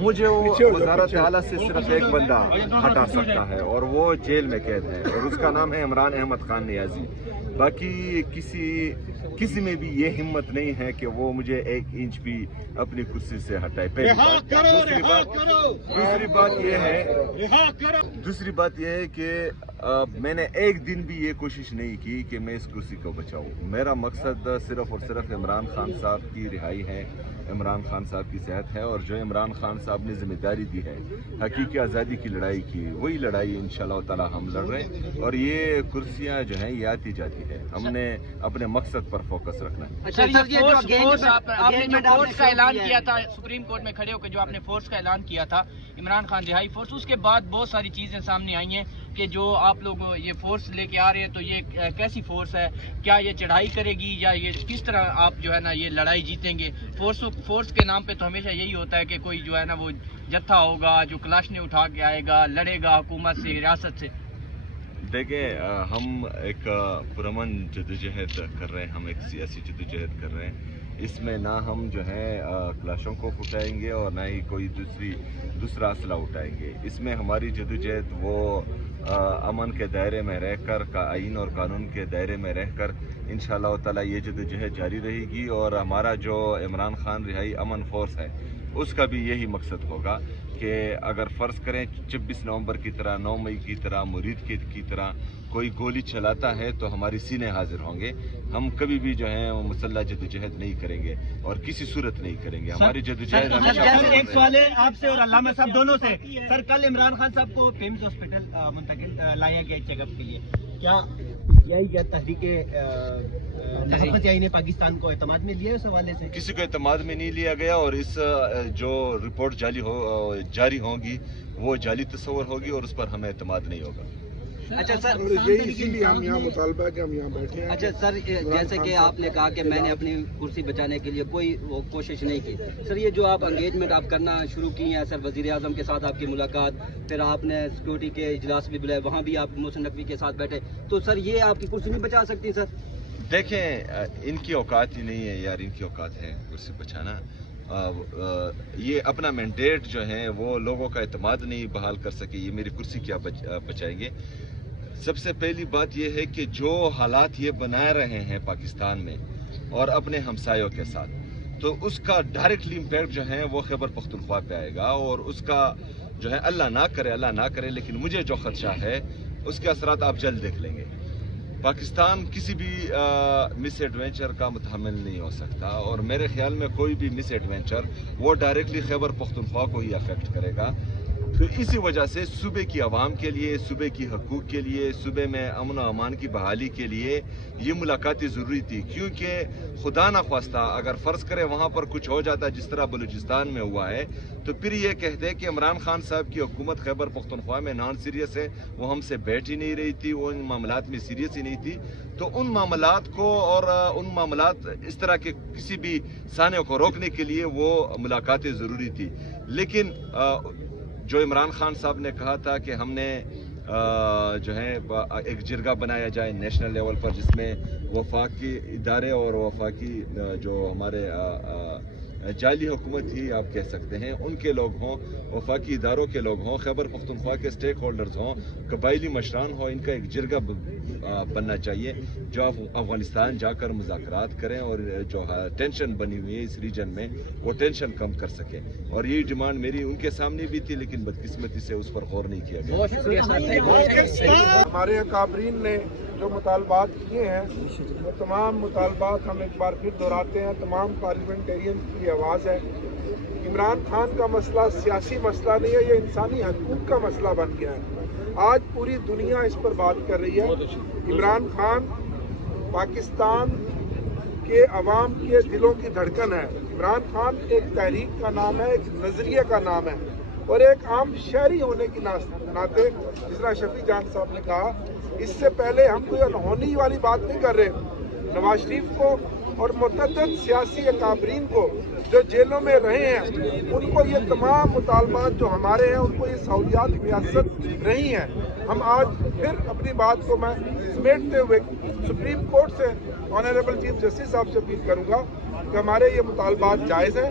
مجھے وزارت اعلیٰ سے صرف ایک بندہ ہٹا سکتا ہے اور وہ جیل میں قید ہے اور اس کا نام ہے عمران احمد خان نیازی. باقی کسی میں بھی یہ ہمت نہیں ہے کہ وہ مجھے 1 انچ بھی اپنی کرسی سے ہٹائے. دوسری بات یہ ہے کہ میں نے ایک دن بھی یہ کوشش نہیں کی کہ میں اس کرسی کو بچاؤں. میرا مقصد صرف اور صرف عمران خان صاحب کی رہائی ہے, عمران خان صاحب کی صحت ہے, اور جو عمران خان صاحب نے ذمہ داری دی ہے حقیقی آزادی کی لڑائی کی, وہی لڑائی انشاءاللہ تعالی ہم لڑ رہے ہیں. اور یہ کرسیاں جو ہیں یہ آتی جاتی ہے, ہم نے اپنے مقصد پر فوکس رکھنا ہے. آپ نے جو فورس کا اعلان کیا تھا سپریم کورٹ میں کھڑے ہو کے, جو آپ نے فورس کا اعلان کیا تھا عمران خان رہائی فورس, اس کے بعد بہت ساری چیزیں سامنے آئی ہیں کہ جو آپ لوگ یہ فورس لے کے آ رہے ہیں تو یہ کیسی فورس ہے, کیا یہ چڑھائی کرے گی یا یہ کس طرح آپ جو ہے نا یہ لڑائی جیتیں گے؟ فورس کے نام پہ تو ہمیشہ یہی ہوتا ہے کہ کوئی جو ہے نا وہ جتھا ہوگا جو کلاشنیں اٹھا کے آئے گا, لڑے گا حکومت سے, ریاست سے. دیکھیں, ہم ایک پرامن جدوجہد کر رہے ہیں, ہم ایک سیاسی جدوجہد کر رہے ہیں. اس میں نہ ہم جو ہے کلاشوں کو اٹھائیں گے اور نہ ہی کوئی دوسرا اسلحہ اٹھائیں گے. اس میں ہماری جدوجہد وہ امن کے دائرے میں رہ کر, آئین اور قانون کے دائرے میں رہ کر انشاءاللہ تعالی یہ جدوجہد جاری رہے گی. اور ہمارا جو عمران خان رہائی امن فورس ہے اس کا بھی یہی مقصد ہوگا کہ اگر فرض کریں 26 نومبر کی طرح, 9 مئی کی طرح, مرید کی طرح کوئی گولی چلاتا ہے تو ہماری سینے حاضر ہوں گے. ہم کبھی بھی جو ہے مسلح جدوجہد نہیں کریں گے اور کسی صورت نہیں کریں گے. ہماری جدوجہد ایک سوال ہے آپ سے اور علامہ صاحب دونوں سے. سر, کل عمران خان صاحب کو پیمز ہاسپٹل منتقل لایا گیا چیک اپ کے لیے, کیا تحریک نے پاکستان کو اعتماد میں لیا اس حوالے سے؟ کسی کو اعتماد میں نہیں لیا گیا, اور اس جو رپورٹ جاری ہوگی وہ جعلی تصور ہوگی اور اس پر ہمیں اعتماد نہیں ہوگا. اچھا سر, اسی لیے ہم یہاں مطالبہ ہے کہ ہم یہاں بیٹھے ہیں. اچھا سر, جیسے کہ آپ نے کہا کہ میں نے اپنی کرسی بچانے کے لیے کوئی کوشش نہیں کی. سر, یہ جو آپ انگیجمنٹ آپ کرنا شروع کی ہیں, سر وزیر اعظم کے ساتھ آپ کی ملاقات, پھر آپ نے سیکورٹی کے اجلاس بھی بلائے, وہاں بھی آپ محسن نقوی کے ساتھ بیٹھے, تو سر یہ آپ کی کرسی نہیں بچا سکتی؟ سر دیکھیں, ان کی اوقات ہی نہیں ہے یار, ان کی اوقات ہے کرسی بچانا. یہ اپنا مینڈیٹ جو ہے وہ لوگوں کا اعتماد نہیں بحال کر سکے, یہ میری کرسی کیا بچائیں گے؟ سب سے پہلی بات یہ ہے کہ جو حالات یہ بنا رہے ہیں پاکستان میں اور اپنے ہمسایوں کے ساتھ, تو اس کا ڈائریکٹلی امپیکٹ جو ہے وہ خیبر پختونخوا پہ آئے گا, اور اس کا جو ہے اللہ نہ کرے لیکن مجھے جو خدشہ ہے اس کے اثرات آپ جلد دیکھ لیں گے. پاکستان کسی بھی مس ایڈوینچر کا متحمل نہیں ہو سکتا, اور میرے خیال میں کوئی بھی مس ایڈوینچر وہ ڈائریکٹلی خیبر پختونخوا کو ہی افیکٹ کرے گا. تو اسی وجہ سے صوبے کی عوام کے لیے, صوبے کی حقوق کے لیے, صوبے میں امن و امان کی بحالی کے لیے یہ ملاقاتیں ضروری تھی. کیونکہ خدا نخواستہ اگر فرض کرے وہاں پر کچھ ہو جاتا جس طرح بلوچستان میں ہوا ہے, تو پھر یہ کہتے کہ عمران خان صاحب کی حکومت خیبر پختونخوا میں نان سیریس ہے, وہ ہم سے بیٹھ ہی نہیں رہی تھی, وہ ان معاملات میں سیریس ہی نہیں تھی. تو ان معاملات کو اور ان معاملات اس طرح کے کسی بھی سانحے کو روکنے کے لیے وہ ملاقاتیں ضروری تھی. لیکن جو عمران خان صاحب نے کہا تھا کہ ہم نے جو ہے ایک جرگہ بنایا جائے نیشنل لیول پر, جس میں وفاقی ادارے اور وفاقی جو ہمارے جعلی حکومت ہی آپ کہہ سکتے ہیں ان کے لوگ ہوں, وفاقی اداروں کے لوگ ہوں, خیبر پختونخوا کے سٹیک ہولڈرز ہوں, قبائلی مشران ہوں, ان کا ایک جرگہ بننا چاہیے جو افغانستان جا کر مذاکرات کریں اور جو ٹینشن بنی ہوئی ہے اس ریجن میں وہ ٹینشن کم کر سکیں. اور یہی ڈیمانڈ میری ان کے سامنے بھی تھی, لیکن بدقسمتی سے اس پر غور نہیں کیا گیا. ہمارے اکابرین نے جو مطالبات کیے ہیں وہ تمام مطالبات ہم ایک بار پھر دہراتے ہیں, تمام پارلیمنٹیرین کی آواز ہے. عمران خان کا مسئلہ سیاسی مسئلہ نہیں ہے, یہ انسانی حقوق کا مسئلہ بن گیا ہے. آج پوری دنیا اس پر بات کر رہی ہے. عمران خان پاکستان کے عوام کے دلوں کی دھڑکن ہے. عمران خان ایک تحریک کا نام ہے, ایک نظریے کا نام ہے, اور ایک عام شہری ہونے کی ناطے, جس طرح شفیع جان صاحب نے کہا, اس سے پہلے ہم کوئی انہونی والی بات نہیں کر رہے. نواز شریف کو اور متعدد سیاسی اکابرین کو جو جیلوں میں رہے ہیں ان کو یہ تمام مطالبات جو ہمارے ہیں ان کو یہ سہولیات میسر رہی ہیں. ہم آج پھر اپنی بات کو میں سمیٹتے ہوئے سپریم کورٹ سے آنریبل چیف جسٹس صاحب سے اپیل کروں گا کہ ہمارے یہ مطالبات جائز ہیں,